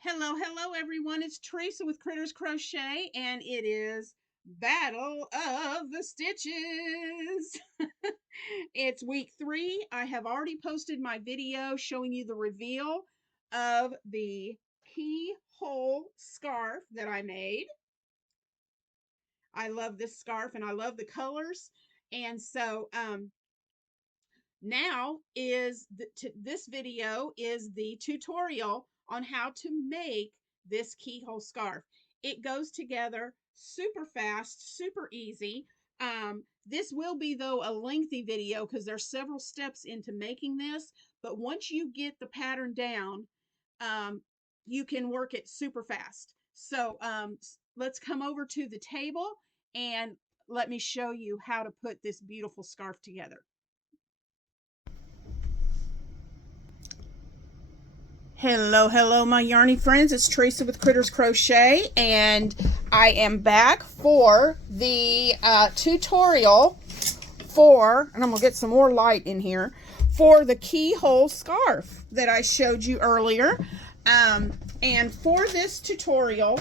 Hello everyone. It's Teresa with Critters Crochet, and it is Battle of the Stitches. It's week 3. I have already posted my video showing you the reveal of the Keyhole scarf that I made. I love this scarf and I love the colors. And so now this video is the tutorial on how to make this keyhole scarf. It goes together super fast, super easy. This will be, though, a lengthy video because there's several steps into making this, but once you get the pattern down, you can work it super fast. So let's come over to the table and let me show you how to put this beautiful scarf together. Hello my yarny friends. It's Teresa with Critters Crochet, and I am back for the tutorial and I'm gonna get some more light in here, for the keyhole scarf that I showed you earlier. And for this tutorial,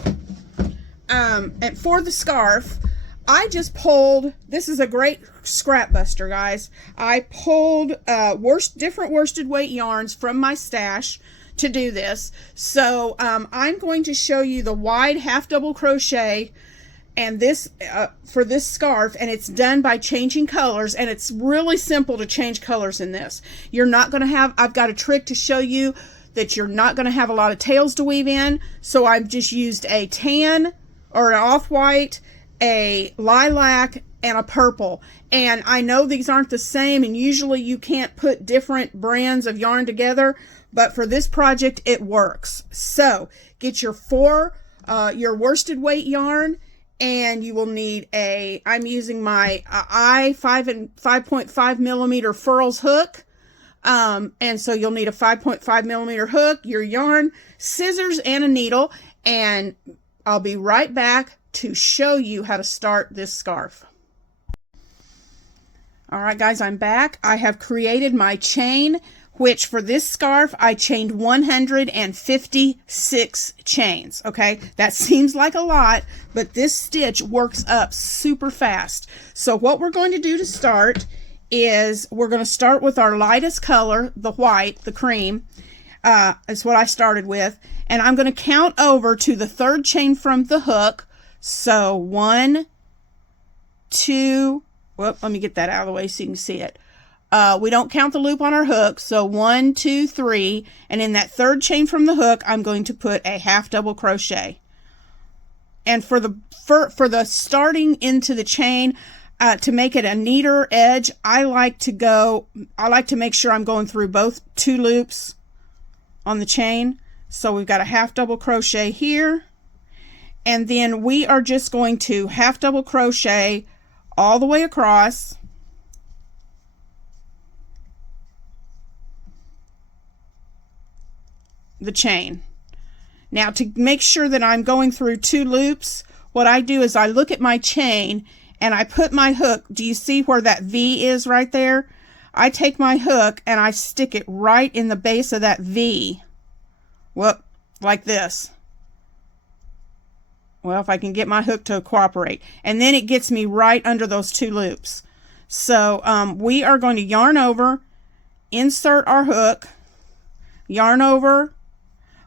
and for the scarf, I just pulled, this is a great scrap buster, guys. I pulled different worsted weight yarns from my stash to do this. So I'm going to show you the wide half double crochet and this for this scarf, and it's done by changing colors, and it's really simple to change colors in this. You're not going to have, I've got a trick to show you that you're not going to have a lot of tails to weave in, so I've just used a tan or an off-white, a lilac, and a purple. And I know these aren't the same, and usually you can't put different brands of yarn together, but for this project it works. So get your your worsted weight yarn, and you will need I'm using my 5.5 millimeter furls hook, and so you'll need a 5.5 millimeter hook, your yarn, scissors, and a needle. And I'll be right back to show you how to start this scarf. All right, guys, I'm back. I have created my chain, which for this scarf, I chained 156 chains, okay? That seems like a lot, but this stitch works up super fast. So what we're going to do to start is we're going to start with our lightest color, the white, the cream. Is what I started with. And I'm going to count over to the third chain from the hook. So 1, 2, well, let me get that out of the way so you can see it. We don't count the loop on our hook, so 1, 2, 3, and in that third chain from the hook, I'm going to put a half double crochet. And for the starting into the chain, to make it a neater edge, I like to make sure I'm going through both 2 loops on the chain. So we've got a half double crochet here, and then we are just going to half double crochet all the way across. The chain. Now, to make sure that I'm going through 2 loops, what I do is I look at my chain and I put my hook. Do you see where that V is right there? I take my hook and I stick it right in the base of that V. Well, like this. Well, if I can get my hook to cooperate. And then it gets me right under those 2 loops. So we are going to yarn over, insert our hook, yarn over,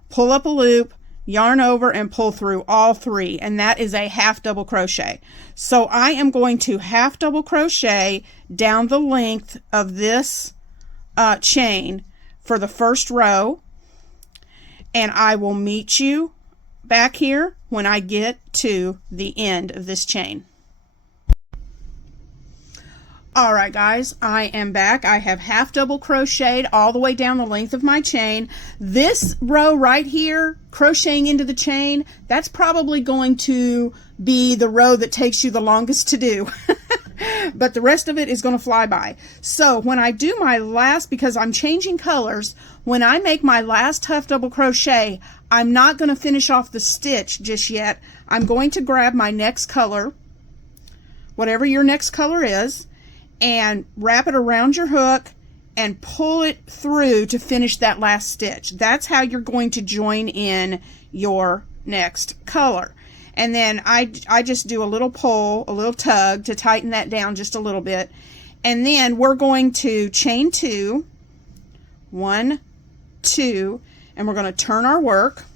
pull up a loop, yarn over, and pull through all 3, and that is a half double crochet. So I am going to half double crochet down the length of this chain for the first row, and I will meet you back here when I get to the end of this chain. All right, guys, I am back. I have half double crocheted all the way down the length of my chain. This row right here, crocheting into the chain, that's probably going to be the row that takes you the longest to do. But the rest of it is going to fly by. So when I do my last, because I'm changing colors, when I make my last half double crochet, I'm not going to finish off the stitch just yet. I'm going to grab my next color, whatever your next color is, and wrap it around your hook and pull it through to finish that last stitch. That's how you're going to join in your next color. And then I just do a little pull, a little tug to tighten that down just a little bit. And then we're going to chain 2, 1, 2, and we're going to turn our work.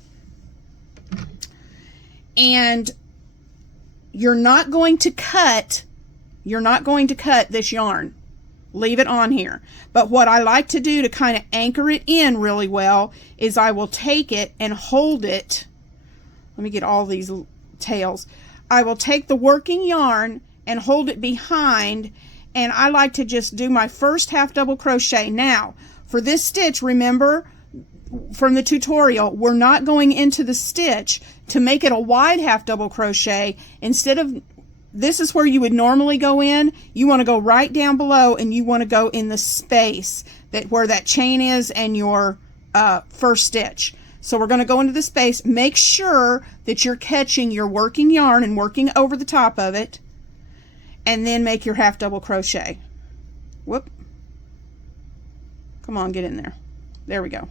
And you're not going to cut this yarn. Leave it on here. But what I like to do to kind of anchor it in really well is I will take it and hold it. Let me get all these tails. I will take the working yarn and hold it behind, and I like to just do my first half double crochet. Now, for this stitch, remember from the tutorial, we're not going into the stitch. To make it a wide half double crochet, instead of, this is where you would normally go in, you want to go right down below and you want to go in the space that where that chain is and your first stitch. So we're going to go into the space. Make sure that you're catching your working yarn and working over the top of it, and then make your half double crochet. Whoop. Come on, get in there. There we go.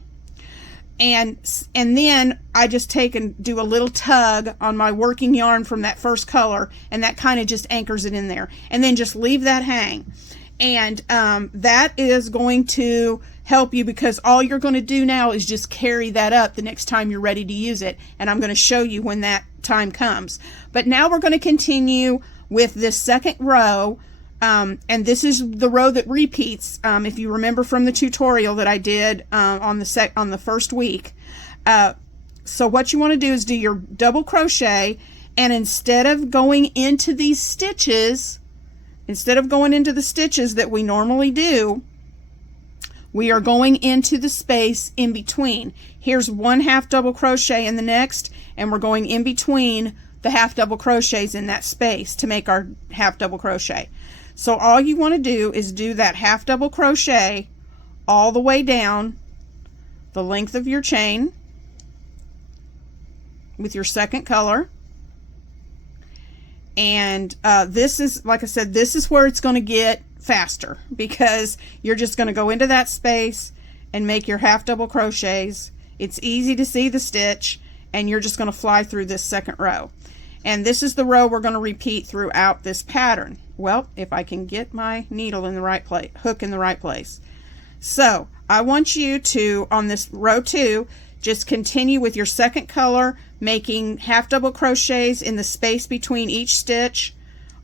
And then I just take and do a little tug on my working yarn from that first color, and that kind of just anchors it in there. And then just leave that hang. And that is going to help you, because all you're going to do now is just carry that up the next time you're ready to use it. And I'm going to show you when that time comes. But now we're going to continue with this second row. And this is the row that repeats, if you remember from the tutorial that I did on the first week. So what you want to do is do your double crochet, and instead of going into these stitches, instead of going into the stitches that we normally do, we are going into the space in between. Here's one half double crochet in the next, and we're going in between the half double crochets in that space to make our half double crochet. So all you want to do is do that half double crochet all the way down the length of your chain with your second color. And this is, like I said, this is where it's going to get faster, because you're just going to go into that space and make your half double crochets. It's easy to see the stitch, and you're just going to fly through this second row. And this is the row we're going to repeat throughout this pattern. Well, if I can get my needle in the right place, hook in the right place. So I want you to, on this row 2, just continue with your second color, making half double crochets in the space between each stitch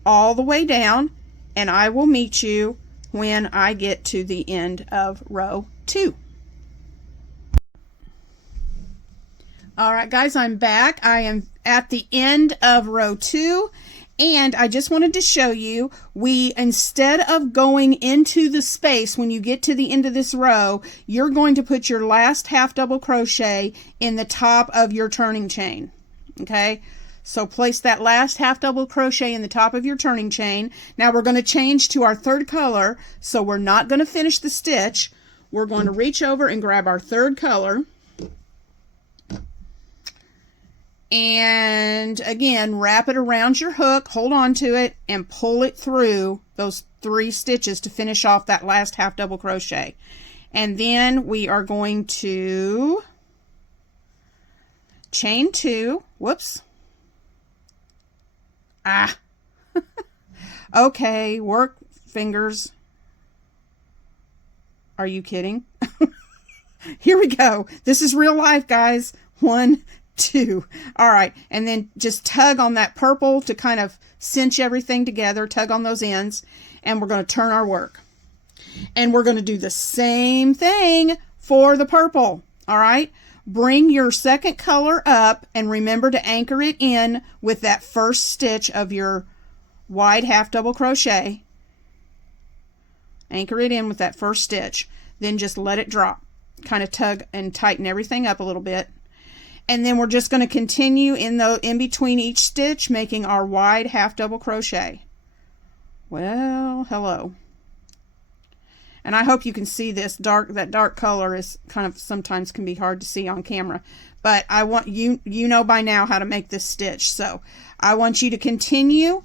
all the way down, and I will meet you when I get to the end of row 2. All right, guys, I'm back. I am at the end of row 2, and I just wanted to show you, instead of going into the space when you get to the end of this row, you're going to put your last half double crochet in the top of your turning chain. Okay, so place that last half double crochet in the top of your turning chain. Now we're going to change to our third color, so we're not going to finish the stitch. We're going to reach over and grab our third color. And again, wrap it around your hook, hold on to it, and pull it through those 3 stitches to finish off that last half double crochet. And then we are going to chain 2. Whoops. Okay, work fingers. Are you kidding? Here we go. This is real life, guys. 1, 2. All right, and then just tug on that purple to kind of cinch everything together. Tug on those ends, and we're going to turn our work. And we're going to do the same thing for the purple. All right, bring your second color up, and remember to anchor it in with that first stitch of your wide half double crochet. Anchor it in with that first stitch, then just let it drop. Kind of tug and tighten everything up a little bit. And then we're just going to continue in between each stitch, making our wide half double crochet. Well, hello. And I hope you can see this that dark color is kind of sometimes can be hard to see on camera, but I want you know by now how to make this stitch. So I want you to continue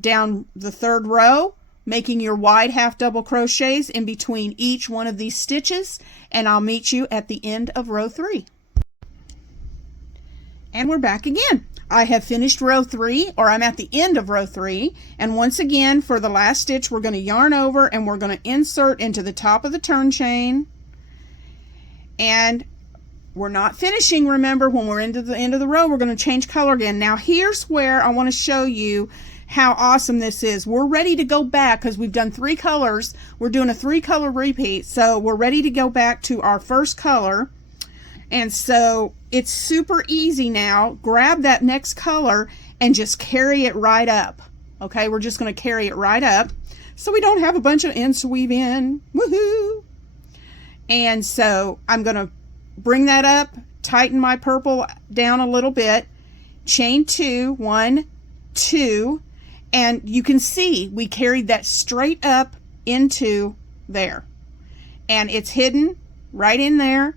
down the third row making your wide half double crochets in between each one of these stitches, and I'll meet you at the end of row 3. And we're back again. I have finished row 3, or I'm at the end of row 3, and once again for the last stitch we're going to yarn over and we're going to insert into the top of the turn chain, and we're not finishing. Remember, when we're into the end of the row we're going to change color again. Now here's where I want to show you how awesome this is. We're ready to go back because we've done 3 colors. We're doing a 3-color repeat, so we're ready to go back to our first color. And so it's super easy now. Grab that next color and just carry it right up. Okay, we're just going to carry it right up so we don't have a bunch of ends to weave in. Woohoo! And so I'm going to bring that up, tighten my purple down a little bit, chain 2, 1, 2, and you can see we carried that straight up into there. And it's hidden right in there.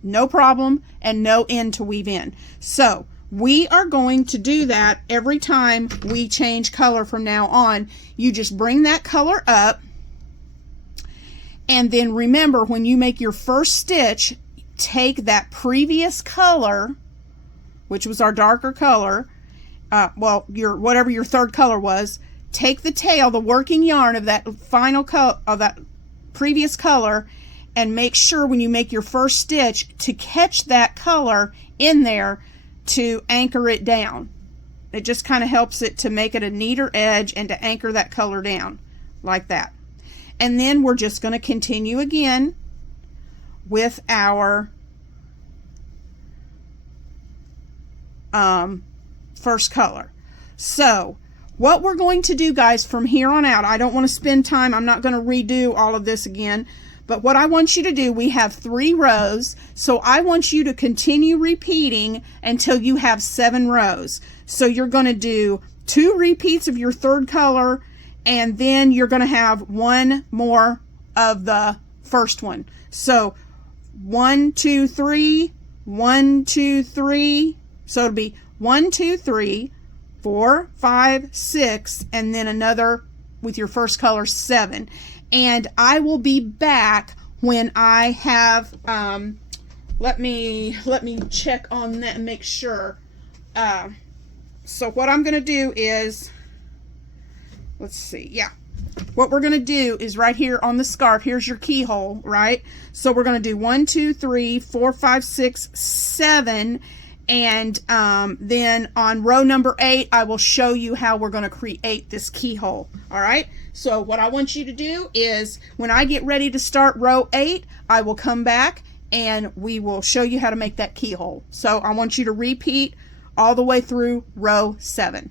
No problem, and no end to weave in. So we are going to do that every time we change color from now on. You just bring that color up, and then remember, when you make your first stitch, take that previous color, which was our darker color, well, whatever your third color was, take the tail, the working yarn of that final color, of that previous color, and make sure when you make your first stitch to catch that color in there to anchor it down. It just kind of helps it to make it a neater edge and to anchor that color down like that. And then we're just going to continue again with our first color. So what we're going to do, guys, from here on out, I don't want to spend time, I'm not going to redo all of this again, but what I want you to do, we have 3 rows, so I want you to continue repeating until you have 7 rows. So you're going to do 2 repeats of your third color, and then you're going to have 1 more of the first one. So 1, 2, 3, 1, 2, 3. So it'll be 1, 2, 3, 4, 5, 6, and then another with your first color 7. And I will be back when I have let me check on that and make sure. So what I'm going to do is, let's see, yeah, what we're going to do is right here on the scarf, here's your keyhole, right? So we're going to do 1, 2, 3, 4, 5, 6, 7, and then on row number 8 I will show you how we're going to create this keyhole. All right, so what I want you to do is when I get ready to start row 8, I will come back and we will show you how to make that keyhole. So I want you to repeat all the way through row 7.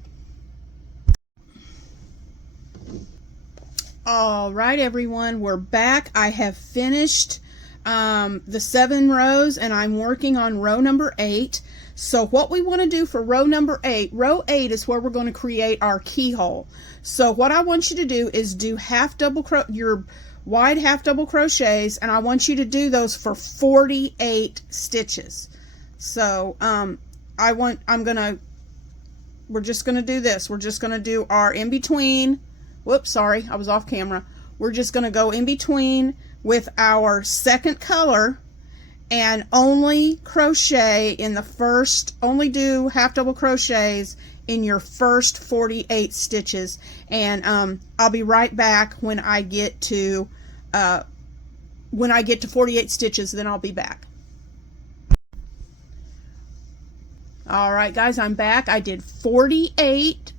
All right, everyone, we're back. I have finished the 7 rows and I'm working on row number 8. So what we want to do for row number 8, row 8 is where we're going to create our keyhole. So what I want you to do is do your wide half double crochets, and I want you to do those for 48 stitches. So we're just going to do this. We're just going to do our in between. Whoops, sorry, I was off camera. We're just going to go in between with our second color and only crochet in the first, only do half double crochets in your first 48 stitches. And I'll be right back when I get to 48 stitches, then I'll be back. All right, guys, I'm back. I did 48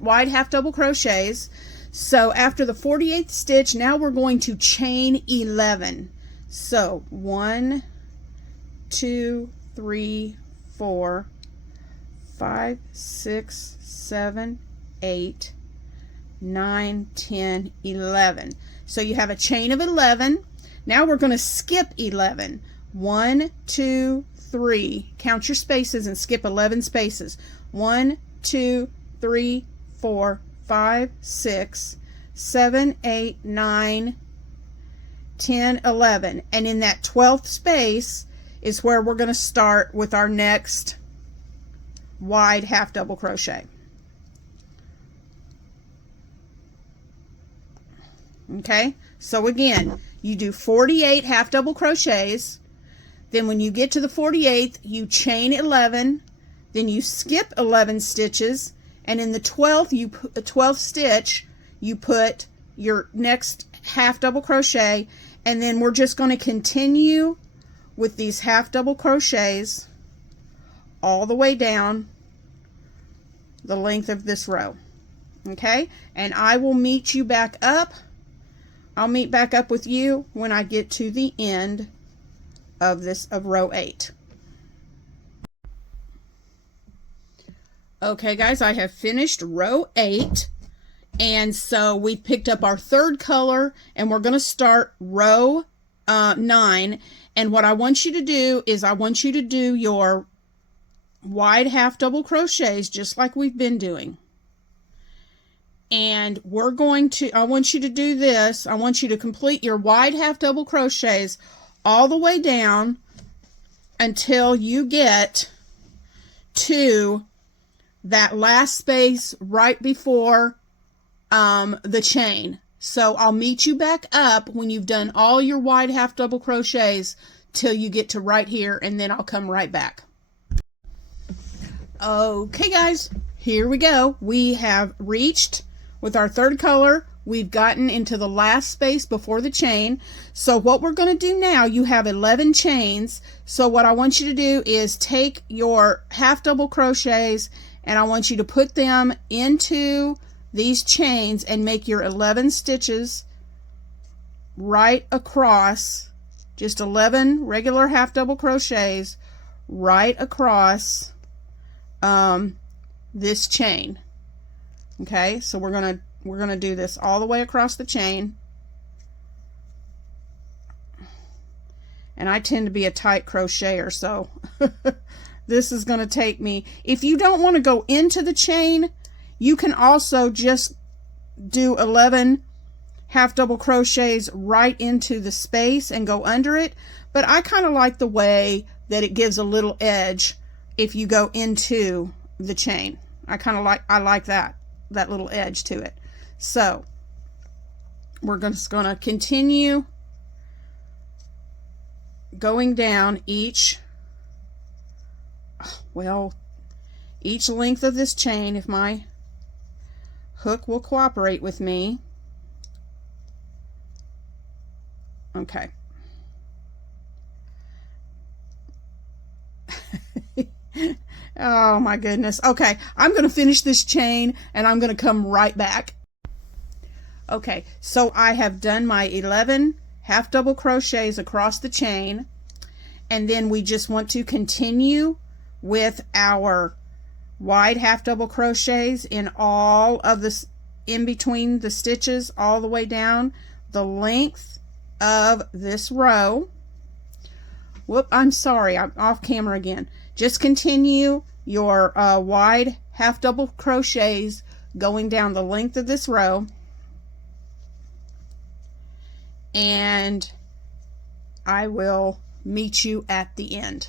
wide half double crochets. So after the 48th stitch, now we're going to chain 11. So 1, 2, 3, 4, 5, 6, 7, 8, 9, 10, 11. So you have a chain of 11. Now we're going to skip 11. 1, 2, 3. Count your spaces and skip 11 spaces. 1, 2, 3, 4, 5, 6, 7, 8, 9, 10, 11. And in that 12th space is where we're going to start with our next wide half double crochet. Okay, so again, you do 48 half double crochets. Then when you get to the 48th, you chain 11, then you skip 11 stitches, and in the 12th stitch, you put your next half double crochet, and then we're just going to continue with these half double crochets all the way down the length of this row. Okay, and I will meet you back up. I'll meet back up with you when I get to the end of row 8. Okay guys, I have finished row 8, and so we picked up our third color, and we're going to start row 9. And what I want you to do is I want you to do your wide half double crochets just like we've been doing. And I want you to do this. I want you to complete your wide half double crochets all the way down until you get to that last space right before the chain. So I'll meet you back up when you've done all your wide half double crochets till you get to right here, and then I'll come right back. Okay guys, here we go. We have reached with our third color. We've gotten into the last space before the chain. So what we're going to do now, you have 11 chains. So what I want you to do is take your half double crochets, and I want you to put them into these chains and make your 11 stitches right across, just 11 regular half double crochets right across this chain. Okay, so we're gonna do this all the way across the chain. And I tend to be a tight crocheter, so this is going to take me. If you don't want to go into the chain, you can also just do 11 half double crochets right into the space and go under it. But I kind of like the way that it gives a little edge if you go into the chain. I like that little edge to it. So we're just going to continue going down each length of this chain, if my hook will cooperate with me. Okay. Oh my goodness. Okay, I'm going to finish this chain and I'm going to come right back. Okay, so I have done my 11 half double crochets across the chain, and then we just want to continue with our wide half double crochets in all of this, in between the stitches, all the way down the length of this row. Whoop, I'm sorry, I'm off camera again. Just continue your wide half double crochets going down the length of this row, and I will meet you at the end.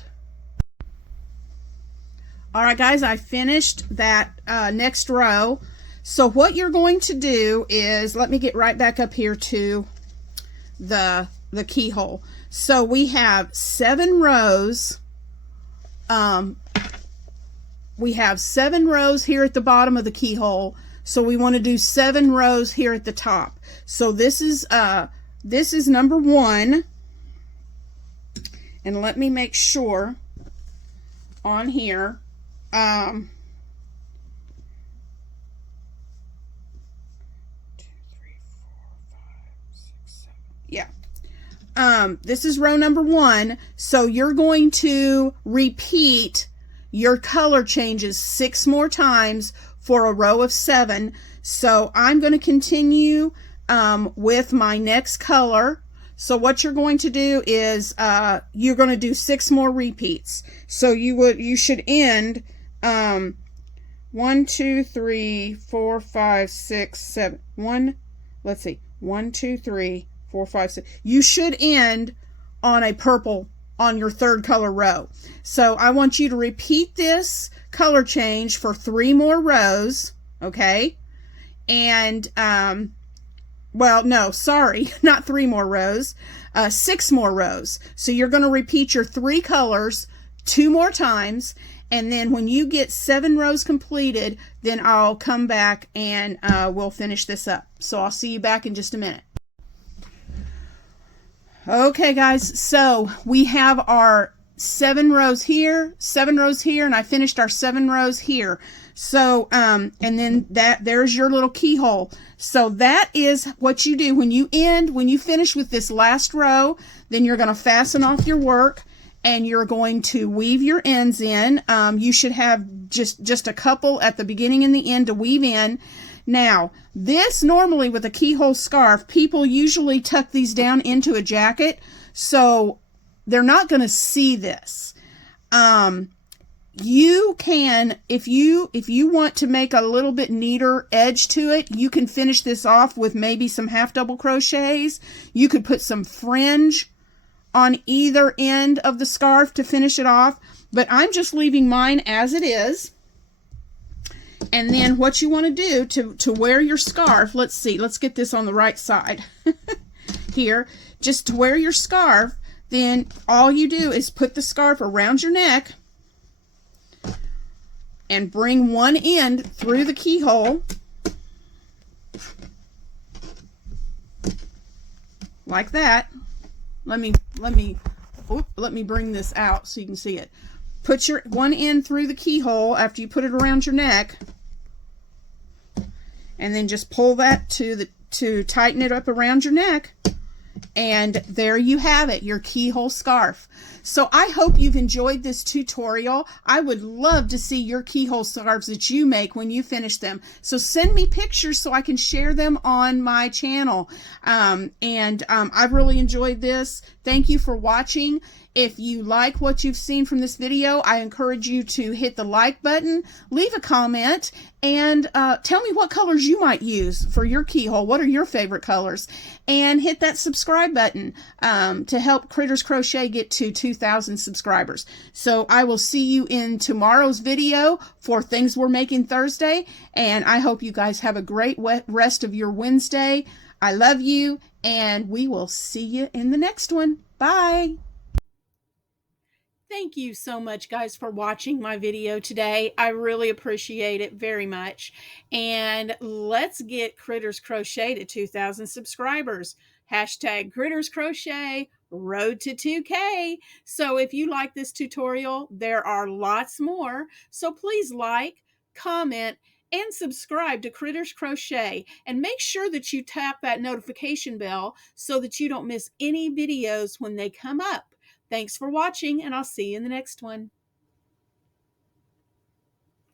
All right guys, I finished that next row. So what you're going to do is, let me get right back up here to the keyhole. So we have 7 rows. We have 7 rows here at the bottom of the keyhole. So we want to do 7 rows here at the top. So this is number 1. And let me make sure on here. 2, 3, 4, 5, 6, 7. Yeah. This is row number 1. So you're going to repeat your color changes 6 more times for a row of 7. So I'm going to continue with my next color. So what you're going to do is you're going to do 6 more repeats. So you should end 1, 2, 3, 4, 5, 6, 7. 1, 2, 3, 4, 5, 6. You should end on a purple on your third color row. So I want you to repeat this color change for 3 more rows, okay? And well, no, sorry, not 3 more rows, 6 more rows. So you're going to repeat your 3 colors 2 more times, and then when you get 7 rows completed, then I'll come back and we'll finish this up. So I'll see you back in just a minute. Okay, guys, so we have our 7 rows here, 7 rows here, and I finished our 7 rows here. So, and then there's your little keyhole. So that is what you do when you finish with this last row. Then you're going to fasten off your work, and you're going to weave your ends in. You should have just a couple at the beginning and the end to weave in. Now, this normally with a keyhole scarf, people usually tuck these down into a jacket, so they're not going to see this. You can, if you want to make a little bit neater edge to it, you can finish this off with maybe some half double crochets. You could put some fringe on either end of the scarf to finish it off, but I'm just leaving mine as it is. And then what you want to do to wear your scarf, let's see, let's get this on the right side here. Just to wear your scarf, then all you do is put the scarf around your neck and bring one end through the keyhole like that. Let me bring this out so you can see it. Put your one end through the keyhole after you put it around your neck, and then just pull that to tighten it up around your neck. And there you have it, your keyhole scarf. So I hope you've enjoyed this tutorial. I would love to see your keyhole scarves that you make when you finish them. So send me pictures so I can share them on my channel. I've really enjoyed this. Thank you for watching. If you like what you've seen from this video, I encourage you to hit the like button, leave a comment, and tell me what colors you might use for your keyhole. What are your favorite colors? And hit that subscribe button to help Critters Crochet get to 2,000 subscribers. So I will see you in tomorrow's video for Things We're Making Thursday, and I hope you guys have a great rest of your Wednesday. I love you, and we will see you in the next one. Bye! Thank you so much, guys, for watching my video today. I really appreciate it very much. And let's get Critters Crochet to 2,000 subscribers. Hashtag Critters Crochet, road to 2K. So if you like this tutorial, there are lots more. So please like, comment, and subscribe to Critters Crochet. And make sure that you tap that notification bell so that you don't miss any videos when they come up. Thanks for watching, and I'll see you in the next one.